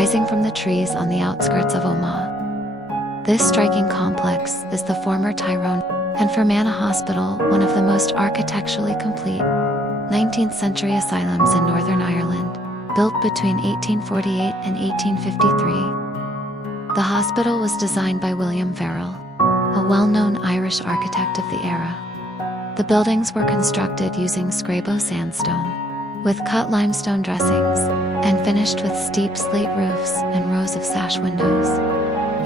rising from the trees on the outskirts of Omagh. This striking complex is the former Tyrone and Fermanagh Hospital, one of the most architecturally complete 19th century asylums in Northern Ireland, built between 1848 and 1853. The hospital was designed by William Verrill, a well-known Irish architect of the era. The buildings were constructed using Scrabo sandstone, with cut limestone dressings, and finished with steep slate roofs and rows of sash windows.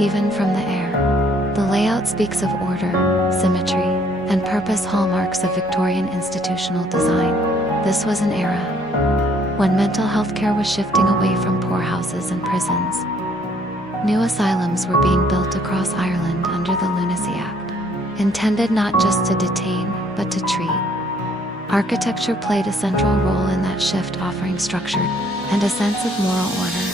Even from the air, the layout speaks of order, symmetry, and purpose, hallmarks of Victorian institutional design. This was an era when mental health care was shifting away from poorhouses and prisons. New asylums were being built across Ireland under the Lunacy Act, intended not just to detain, but to treat. Architecture played a central role in that shift, offering structure and a sense of moral order.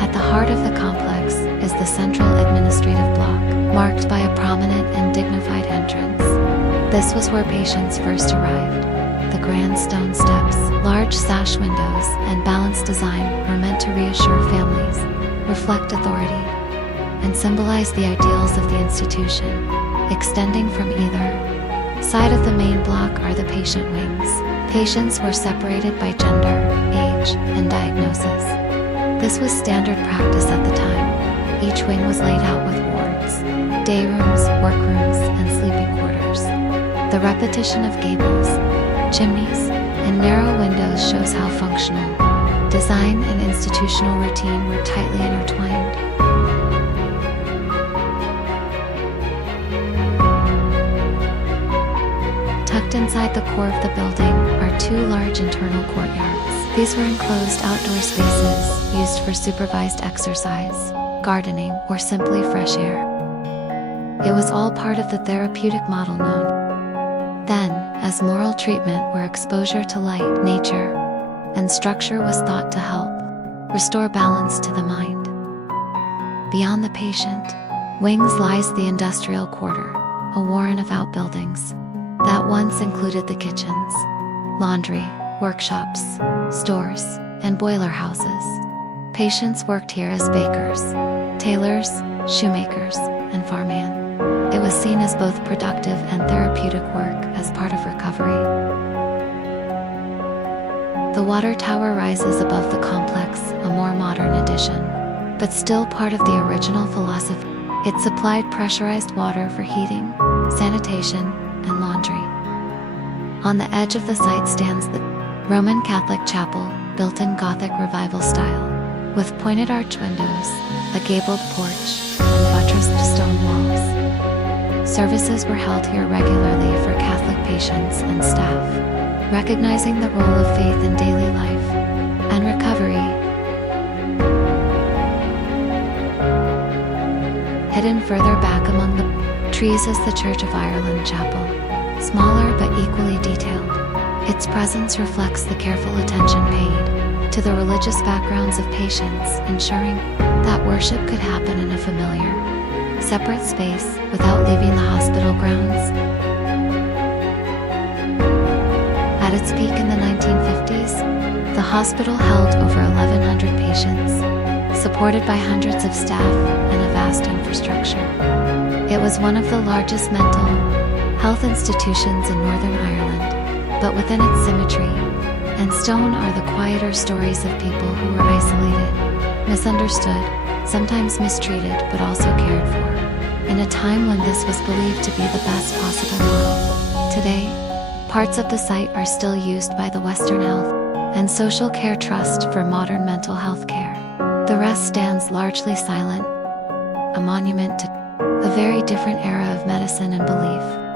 At the heart of the complex is the central administrative block, marked by a prominent and dignified entrance. This was where patients first arrived. The grand stone steps, large sash windows, and balanced design were meant to reassure families, reflect authority, and symbolize the ideals of the institution. Extending from either side of the main block are the patient wings. Patients were separated by gender, age, and diagnosis. This was standard practice at the time. Each wing was laid out with wards, day rooms, workrooms, and sleeping quarters. The repetition of gables, chimneys, and narrow windows shows how functional design and institutional routine were tightly intertwined. Tucked inside the core of the building are two large internal courtyards. These were enclosed outdoor spaces used for supervised exercise, gardening, or simply fresh air. It was all part of the therapeutic model known then as moral treatment, where exposure to light, nature, and structure was thought to help restore balance to the mind. Beyond the patient wings lies the industrial quarter, a warren of outbuildings that once included the kitchens, laundry, workshops, stores, and boiler houses. Patients worked here as bakers, tailors, shoemakers, and farmhands. It was seen as both productive and therapeutic work as part of recovery. The water tower rises above the complex, a more modern addition, but still part of the original philosophy. It supplied pressurized water for heating, sanitation, and laundry. On the edge of the site stands the Roman Catholic chapel, built in Gothic Revival style, with pointed arch windows, a gabled porch, and buttressed stone walls. Services were held here regularly for Catholic patients and staff, recognizing the role of faith in daily life and recovery. Hidden further back among the trees is the Church of Ireland chapel, smaller but equally detailed. Its presence reflects the careful attention paid to the religious backgrounds of patients, ensuring that worship could happen in a familiar, separate space without leaving the hospital grounds. At its peak in the 1950s, the hospital held over 1,100 patients, supported by hundreds of staff and a vast infrastructure. It was one of the largest mental health institutions in Northern Ireland, but within its symmetry and stone are the quieter stories of people who were isolated, misunderstood, sometimes mistreated, but also cared for, in a time when this was believed to be the best possible model. Today, parts of the site are still used by the Western Health and Social Care Trust for modern mental health care. The rest stands largely silent, a monument to a very different era of medicine and belief.